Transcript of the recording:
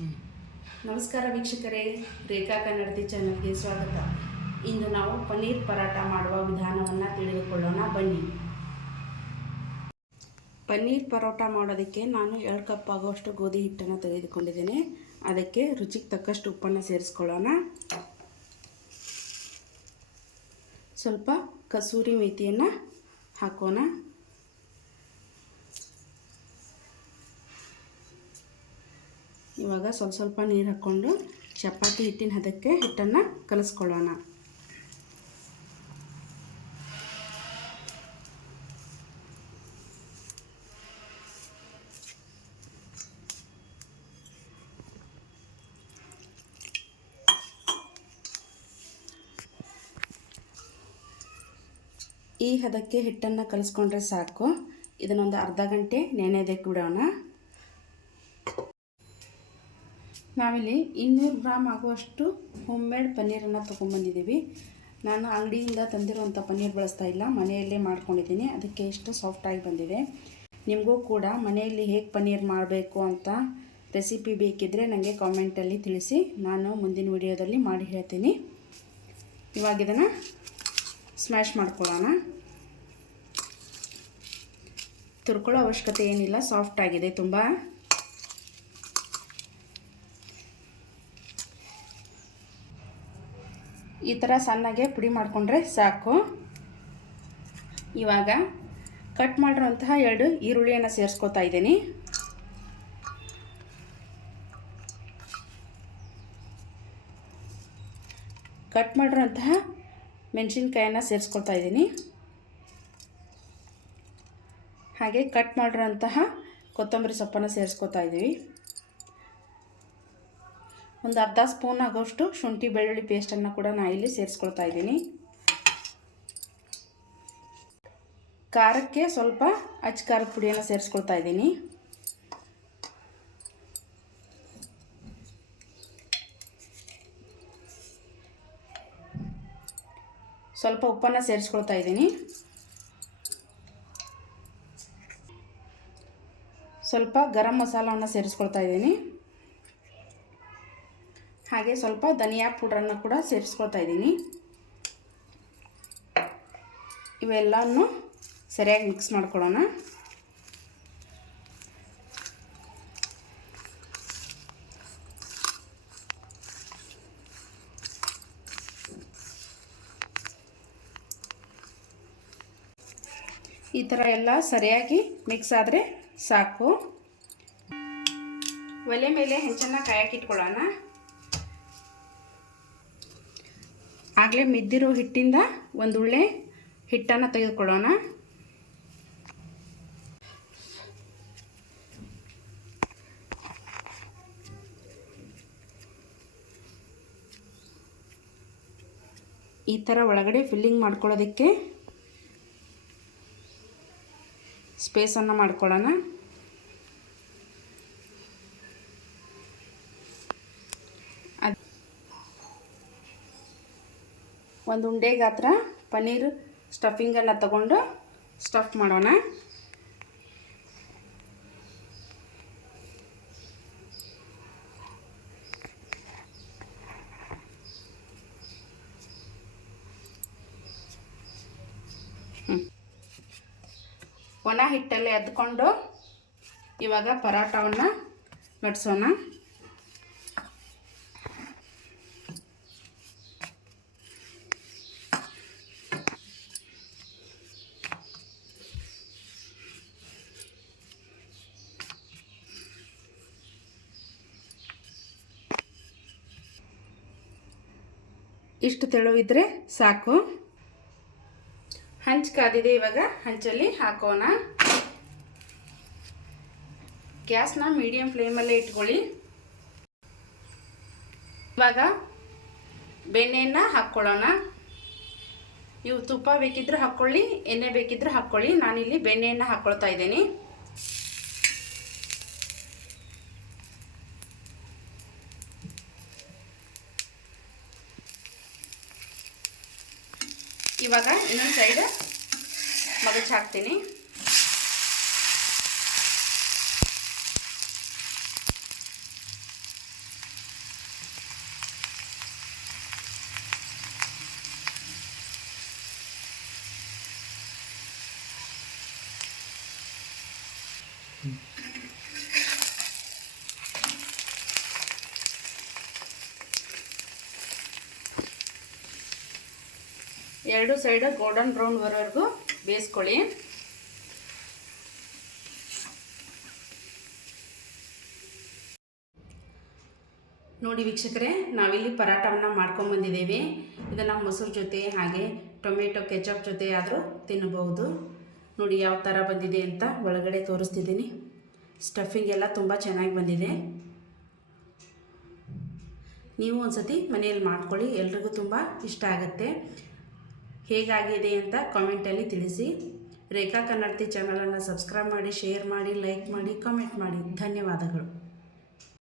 ನಮಸ್ಕಾರ ವೀಕ್ಷಕರೇ, ರೇಖಾ ಕನ್ನಡತಿ ಚಾನಲ್ಗೆ ಸ್ವಾಗತ. ಇಂದು ನಾವು ಪನ್ನೀರ್ ಪರಾಟ ಮಾಡುವ ವಿಧಾನವನ್ನು ತಿಳಿದುಕೊಳ್ಳೋಣ. ಬನ್ನಿ. ಪನ್ನೀರ್ ಪರೋಟ ಮಾಡೋದಕ್ಕೆ ನಾನು ಎರಡು ಕಪ್ ಆಗುವಷ್ಟು ಗೋಧಿ ಹಿಟ್ಟನ್ನು ತೆಗೆದುಕೊಂಡಿದ್ದೇನೆ. ಅದಕ್ಕೆ ರುಚಿಗೆ ತಕ್ಕಷ್ಟು ಉಪ್ಪನ್ನು ಸೇರಿಸ್ಕೊಳ್ಳೋಣ. ಸ್ವಲ್ಪ ಕಸೂರಿ ಮೇಥಿಯನ್ನು ಹಾಕೋಣ. ಇವಾಗ ಸ್ವಲ್ಪ ಸ್ವಲ್ಪ ನೀರು ಹಾಕ್ಕೊಂಡು ಚಪಾತಿ ಹಿಟ್ಟಿನ ಹದಕ್ಕೆ ಹಿಟ್ಟನ್ನು ಕಲಿಸ್ಕೊಳ್ಳೋಣ. ಈ ಹದಕ್ಕೆ ಹಿಟ್ಟನ್ನು ಕಲಿಸ್ಕೊಂಡ್ರೆ ಸಾಕು. ಇದನ್ನೊಂದು ಅರ್ಧ ಗಂಟೆ ನೆನೆದಕ್ಕೆ ಬಿಡೋಣ. ನಾವಿಲ್ಲಿ ಇನ್ನೂರು ಗ್ರಾಮ್ ಆಗುವಷ್ಟು ಹೋಮ್ ಮೇಡ್ ಪನ್ನೀರನ್ನು ತೊಗೊಂಬಂದಿದ್ದೀವಿ ನಾನು ಅಂಗಡಿಯಿಂದ ತಂದಿರುವಂಥ ಪನ್ನೀರ್ ಬಳಸ್ತಾ ಇಲ್ಲ, ಮನೆಯಲ್ಲೇ ಮಾಡ್ಕೊಂಡಿದ್ದೀನಿ. ಅದಕ್ಕೆ ಇಷ್ಟು ಸಾಫ್ಟಾಗಿ ಬಂದಿದೆ. ನಿಮಗೂ ಕೂಡ ಮನೆಯಲ್ಲಿ ಹೇಗೆ ಪನ್ನೀರ್ ಮಾಡಬೇಕು ಅಂತ ರೆಸಿಪಿ ಬೇಕಿದ್ದರೆ ನನಗೆ ಕಾಮೆಂಟಲ್ಲಿ ತಿಳಿಸಿ. ನಾನು ಮುಂದಿನ ವಿಡಿಯೋದಲ್ಲಿ ಮಾಡಿ ಹೇಳ್ತೀನಿ. ಇವಾಗ ಇದನ್ನು ಸ್ಮ್ಯಾಶ್ ಮಾಡ್ಕೊಳ್ಳೋಣ. ತುರ್ಕೊಳ್ಳೋ ಅವಶ್ಯಕತೆ ಏನಿಲ್ಲ ಸಾಫ್ಟ್ ಆಗಿದೆ ತುಂಬ. ಈ ಥರ ಸಣ್ಣಗೆ ಪುಡಿ ಮಾಡಿಕೊಂಡ್ರೆ ಸಾಕು. ಇವಾಗ ಕಟ್ ಮಾಡಿರೋಂತಹ ಎರಡು ಈರುಳ್ಳಿಯನ್ನು ಸೇರಿಸ್ಕೊತಾ ಇದ್ದೀನಿ. ಕಟ್ ಮಾಡಿರೋಂತಹ ಮೆಣಸಿನ್ಕಾಯನ್ನು ಸೇರಿಸ್ಕೊಳ್ತಾ ಇದ್ದೀನಿ. ಹಾಗೆ ಕಟ್ ಮಾಡಿರೋಂತಹ ಕೊತ್ತಂಬರಿ ಸೊಪ್ಪನ್ನು ಸೇರಿಸ್ಕೊತಾ ಇದ್ದೀವಿ. ಒಂದು ಅರ್ಧ ಸ್ಪೂನ್ ಆಗೋಷ್ಟು ಶುಂಠಿ ಬೆಳ್ಳುಳ್ಳಿ ಪೇಸ್ಟನ್ನು ಕೂಡ ನಾನು ಇಲ್ಲಿ ಸೇರಿಸ್ಕೊಳ್ತಾ ಇದ್ದೀನಿ. ಖಾರಕ್ಕೆ ಸ್ವಲ್ಪ ಅಚ್ಚ ಖಾರದ ಪುಡಿಯನ್ನು ಸೇರಿಸ್ಕೊಳ್ತಾ ಇದ್ದೀನಿ. ಸ್ವಲ್ಪ ಉಪ್ಪನ್ನು ಸೇರಿಸ್ಕೊಳ್ತಾ ಇದ್ದೀನಿ. ಸ್ವಲ್ಪ ಗರಂ ಮಸಾಲವನ್ನು ಸೇರಿಸ್ಕೊಳ್ತಾ ಇದ್ದೀನಿ. ಹಾಗೆ ಸ್ವಲ್ಪ ಧನಿಯಾ ಪೌಡ್ರನ್ನು ಕೂಡ ಸೇರಿಸ್ಕೊಳ್ತಾ ಇದ್ದೀನಿ. ಇವೆಲ್ಲನೂ ಸರಿಯಾಗಿ ಮಿಕ್ಸ್ ಮಾಡ್ಕೊಳ್ಳೋಣ. ಈ ಥರ ಎಲ್ಲ ಸರಿಯಾಗಿ ಮಿಕ್ಸ್ ಆದರೆ ಸಾಕು. ಒಲೆ ಮೇಲೆ ಹೆಂಚನ್ನು ಕಾಯಕ್ಕಿಟ್ಕೊಳ್ಳೋಣ ಆಗಲೇ ಮಿದ್ದಿರೋ ಹಿಟ್ಟಿಂದ ಒಂದು ಉಳ್ಳೆ ಹಿಟ್ಟನ್ನು ತೆಗೆದುಕೊಳ್ಳೋಣ. ಈ ಥರ ಒಳಗಡೆ ಫಿಲ್ಲಿಂಗ್ ಮಾಡ್ಕೊಳ್ಳೋದಕ್ಕೆ ಸ್ಪೇಸನ್ನು ಮಾಡ್ಕೊಳ್ಳೋಣ. ಒಂದು ಉಂಡೆ ಗಾತ್ರ ಪನ್ನೀರ್ ಸ್ಟಫಿಂಗನ್ನು ತಗೊಂಡು ಸ್ಟಫ್ ಮಾಡೋಣ. ಒಣ ಹಿಟ್ಟಲ್ಲಿ ಅದ್ಕೊಂಡು ಇವಾಗ ಪರಾಟವನ್ನು ಲಟ್ಸೋಣ ಇಷ್ಟು ತೆಳುವಿದ್ರೆ ಸಾಕು. ಹಂಚ್ ಕಾದಿದೆ ಇವಾಗ, ಹಂಚಲ್ಲಿ ಹಾಕೋಣ. ಗ್ಯಾಸ್ನ ಮೀಡಿಯಂ ಫ್ಲೇಮಲ್ಲೇ ಇಟ್ಕೊಳ್ಳಿ. ಇವಾಗ ಬೆಣ್ಣೆಯನ್ನು ಹಾಕ್ಕೊಳ್ಳೋಣ. ನೀವು ತುಪ್ಪ ಬೇಕಿದ್ರೂ ಹಾಕ್ಕೊಳ್ಳಿ, ಎಣ್ಣೆ ಬೇಕಿದ್ರೂ ಹಾಕ್ಕೊಳ್ಳಿ. ನಾನಿಲ್ಲಿ ಬೆಣ್ಣೆಯನ್ನು ಹಾಕ್ಕೊಳ್ತಾ ಇದ್ದೀನಿ. ಇವಾಗ ಇನ್ನೊಂದು ಸೈಡ್ ಮಗಚ್ ಹಾಕ್ತೀನಿ ಎರಡು ಸೈಡ್ ಗೋಲ್ಡನ್ ಬ್ರೌನ್ ಬರೋವರೆಗೂ ಬೇಯಿಸ್ಕೊಳ್ಳಿ. ನೋಡಿ ವೀಕ್ಷಕರೇ, ನಾವಿಲ್ಲಿ ಪರಾಟವನ್ನು ಮಾಡ್ಕೊಂಬಂದಿದ್ದೇವೆ ಇದನ್ನು ಮೊಸರು ಜೊತೆ, ಹಾಗೆ ಟೊಮೆಟೊ, ಕೆಚಪ್ ಜೊತೆ ಆದರೂ ತಿನ್ನಬಹುದು. ನೋಡಿ ಯಾವ ಥರ ಬಂದಿದೆ ಅಂತ ಒಳಗಡೆ ತೋರಿಸ್ತಿದ್ದೀನಿ. ಸ್ಟಫಿಂಗ್ ಎಲ್ಲ ತುಂಬ ಚೆನ್ನಾಗಿ ಬಂದಿದೆ. ನೀವು ಒಂದು ಸತಿ ಮನೆಯಲ್ಲಿ ಮಾಡ್ಕೊಳ್ಳಿ. ಎಲ್ರಿಗೂ ತುಂಬ ಇಷ್ಟ ಆಗುತ್ತೆ. ಹೇಗಾಗಿದೆ ಅಂತ ಕಾಮೆಂಟಲ್ಲಿ ತಿಳಿಸಿ. ರೇಖಾ ಕನ್ನಡತಿ ಚಾನಲನ್ನು ಸಬ್ಸ್ಕ್ರೈಬ್ ಮಾಡಿ ಶೇರ್ ಮಾಡಿ ಲೈಕ್ ಮಾಡಿ ಕಾಮೆಂಟ್ ಮಾಡಿ. ಧನ್ಯವಾದಗಳು.